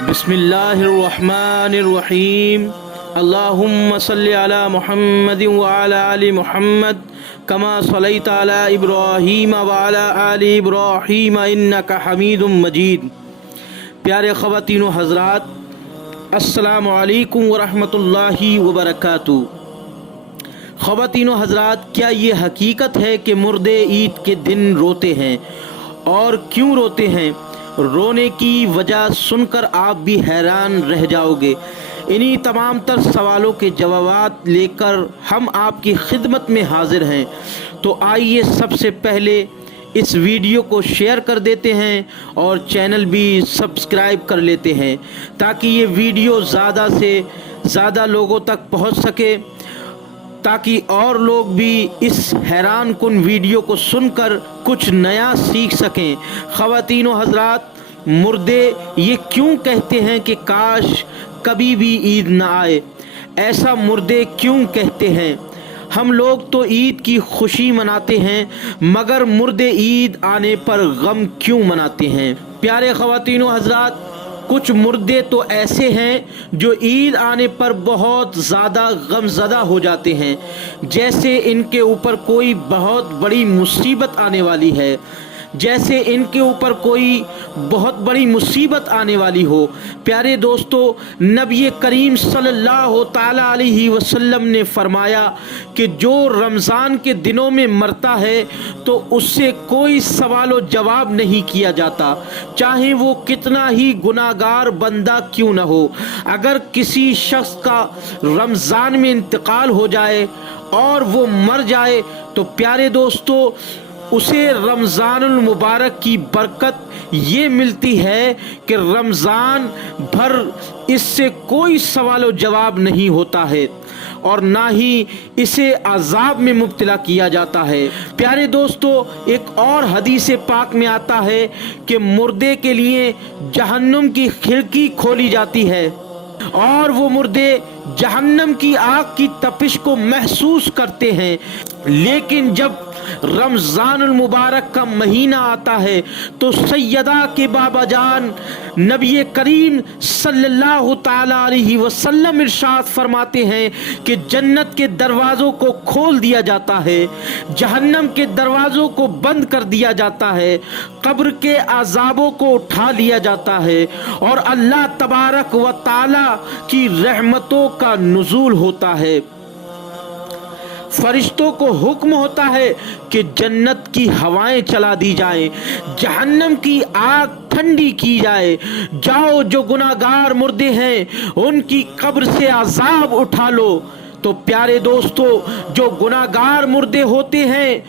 बिस्मिल्लाहिर्रहमानिर्रहीम। अल्लाहुम्मा सल्लि अला मुहम्मद व अला आलि मुहम्मद कमा सल्लैता अला इब्राहीम व अला आलि इब्राहीम इन्नका हमीदुम मजीद। प्यारे ख़वातीन व हज़रात, अस्सलामु अलैकुम व रहमतुल्लाहि व बरकातुहू। ख़वातीन व हज़रात, क्या ये हकीकत है कि मुर्दे ईद के दिन रोते हैं? और क्यों रोते हैं? रोने की वजह सुनकर आप भी हैरान रह जाओगे। इन्हीं तमाम तर सवालों के जवाब लेकर हम आपकी खिदमत में हाजिर हैं। तो आइए सबसे पहले इस वीडियो को शेयर कर देते हैं और चैनल भी सब्सक्राइब कर लेते हैं ताकि ये वीडियो ज़्यादा से ज़्यादा लोगों तक पहुंच सके, ताकि और लोग भी इस हैरान कुन वीडियो को सुनकर कुछ नया सीख सकें। ख़वातीन व हज़रात, मुर्दे ये क्यों कहते हैं कि काश कभी भी ईद न आए? ऐसा मुर्दे क्यों कहते हैं? हम लोग तो ईद की खुशी मनाते हैं, मगर मुर्दे ईद आने पर गम क्यों मनाते हैं? प्यारे ख़वातीन व हज़रात, कुछ मुर्दे तो ऐसे हैं जो ईद आने पर बहुत ज़्यादा गमज़दा हो जाते हैं, जैसे इनके ऊपर कोई बहुत बड़ी मुसीबत आने वाली है, जैसे इनके ऊपर कोई बहुत बड़ी मुसीबत आने वाली हो। प्यारे दोस्तों, नबी करीम सल्लल्लाहु ताला अलैहि वसल्लम ने फरमाया कि जो रमज़ान के दिनों में मरता है तो उससे कोई सवाल जवाब नहीं किया जाता, चाहे वो कितना ही गुनाहगार बंदा क्यों न हो। अगर किसी शख्स का रमज़ान में इंतकाल हो जाए और वो मर जाए तो प्यारे दोस्तों, उसे रमज़ानुल मुबारक की बरकत ये मिलती है कि रमज़ान भर इससे कोई सवाल जवाब नहीं होता है और ना ही इसे अज़ाब में मुब्तला किया जाता है। प्यारे दोस्तों, एक और हदीस पाक में आता है कि मुर्दे के लिए जहन्नुम की खिड़की खोली जाती है और वो मुर्दे जहन्नम की आग की तपिश को महसूस करते हैं। लेकिन जब रमज़ानुल मुबारक का महीना आता है तो सैयदा के बाबा जान नबी करीम सल्लल्लाहु ताला अलैहि वसल्लम इरशाद फरमाते हैं कि जन्नत के दरवाज़ों को खोल दिया जाता है, जहन्नम के दरवाज़ों को बंद कर दिया जाता है, कब्र के अज़ाबों को उठा लिया जाता है और अल्लाह तबारक व ताला की रहमतों का नुज़ूल होता है। फरिश्तों को हुक्म होता है कि जन्नत की हवाएं चला दी जाएं, जहन्नम की आग ठंडी की जाए। जाओ, जो गुनाहगार मुर्दे हैं उनकी कब्र से अजाब उठा लो। तो प्यारे दोस्तों, जो गुनाहगार मुर्दे होते हैं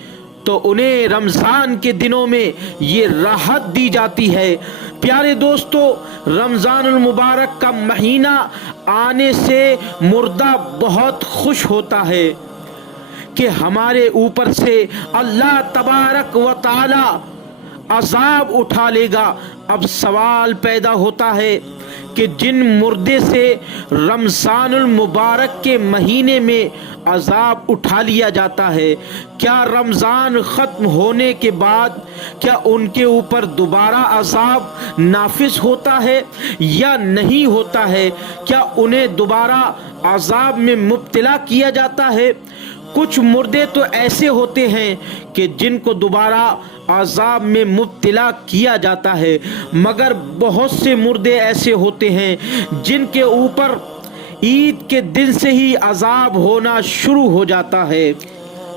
तो उन्हें रमज़ान के दिनों में ये राहत दी जाती है। प्यारे दोस्तों, रमज़ानुल मुबारक का महीना आने से मुर्दा बहुत खुश होता है कि हमारे ऊपर से अल्लाह तबारक व ताला अज़ाब उठा लेगा। अब सवाल पैदा होता है कि जिन मुर्दे से रमज़ानुल मुबारक के महीने में अज़ाब उठा लिया जाता है, क्या रमज़ान ख़त्म होने के बाद क्या उनके ऊपर दोबारा अज़ाब नाफिज होता है या नहीं होता है? क्या उन्हें दोबारा अज़ाब में मुब्तला किया जाता है? कुछ मुर्दे तो ऐसे होते हैं कि जिनको दोबारा अज़ाब में मुब्तला किया जाता है, मगर बहुत से मुर्दे ऐसे होते हैं जिनके ऊपर ईद के दिन से ही अज़ाब होना शुरू हो जाता है।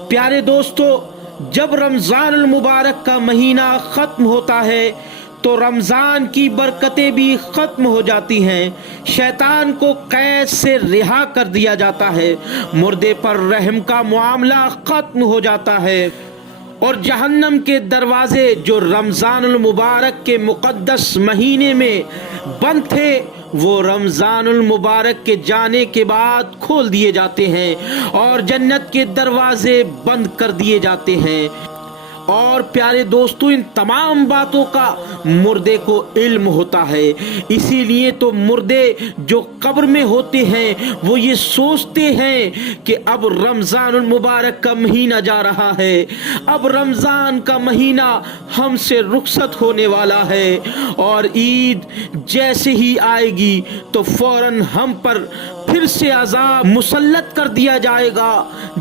प्यारे दोस्तों, जब रमज़ानुल मुबारक का महीना ख़त्म होता है तो रमज़ान की बरकतें भी ख़त्म हो जाती हैं, शैतान को कैद से रिहा कर दिया जाता है, मुर्दे पर रहम का मामला ख़त्म हो जाता है और जहन्नम के दरवाज़े जो रमज़ानुल मुबारक के मुक़द्दस महीने में बंद थे वो रमज़ानुल मुबारक के जाने के बाद खोल दिए जाते हैं और जन्नत के दरवाज़े बंद कर दिए जाते हैं। اور پیارے دوستو ان تمام باتوں کا مردے کو علم ہوتا ہے، اسی لیے تو مردے جو قبر میں ہوتے ہیں وہ یہ سوچتے ہیں کہ اب رمضان المبارک کا مہینہ جا رہا ہے، اب رمضان کا مہینہ ہم سے رخصت ہونے والا ہے، اور عید جیسے ہی آئے گی تو فوراً ہم پر پھر سے عذاب مسلط کر دیا جائے گا،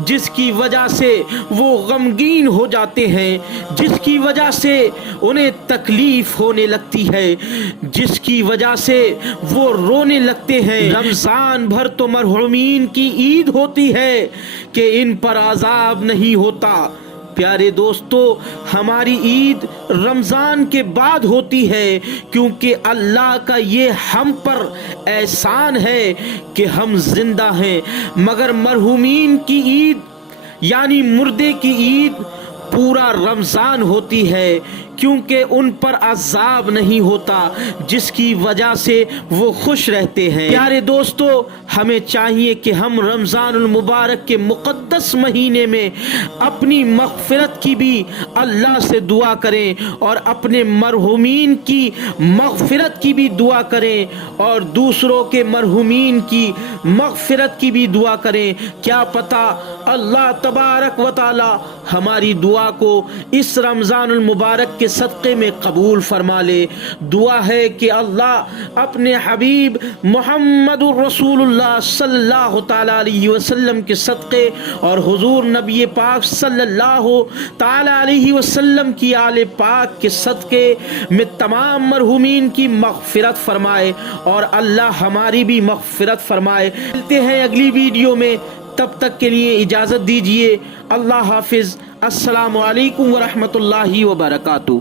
جس کی وجہ سے وہ غمگین ہو جاتے ہیں، جس کی وجہ سے انہیں تکلیف ہونے لگتی ہے، جس کی وجہ سے وہ رونے لگتے ہیں۔ رمضان بھر تو مرحومین کی عید ہوتی ہے کہ ان پر عذاب نہیں ہوتا۔ پیارے دوستو، ہماری عید رمضان کے بعد ہوتی ہے، کیونکہ اللہ کا یہ ہم پر احسان ہے کہ ہم زندہ ہیں، مگر مرحومین کی عید یعنی مردے کی عید پورا رمضان ہوتی ہے، کیونکہ ان پر عذاب نہیں ہوتا، جس کی وجہ سے وہ خوش رہتے ہیں۔ پیارے دوستو، ہمیں چاہیے کہ ہم رمضان المبارک کے مقدس مہینے میں اپنی مغفرت کی بھی اللہ سے دعا کریں اور اپنے مرحومین کی مغفرت کی بھی دعا کریں اور دوسروں کے مرحومین کی مغفرت کی بھی دعا کریں۔ کیا پتہ اللہ تبارک و تعالی ہماری دعا کو اس رمضان المبارک کے صدقے میں قبول فرما لے۔ دعا ہے کہ اللہ اپنے حبیب محمد الرسول اللہ صلی اللہ تعالی علیہ وسلم کے صدقے اور حضور نبی پاک صلی اللہ تعالی علیہ وسلم کی آل پاک کے صدقے میں تمام مرحومین کی مغفرت فرمائے اور اللہ ہماری بھی مغفرت فرمائے۔ ملتے ہیں اگلی ویڈیو میں، تب تک کے لیے اجازت دیجیے۔ اللہ حافظ۔ السلام علیکم ورحمۃ اللہ وبرکاتہ۔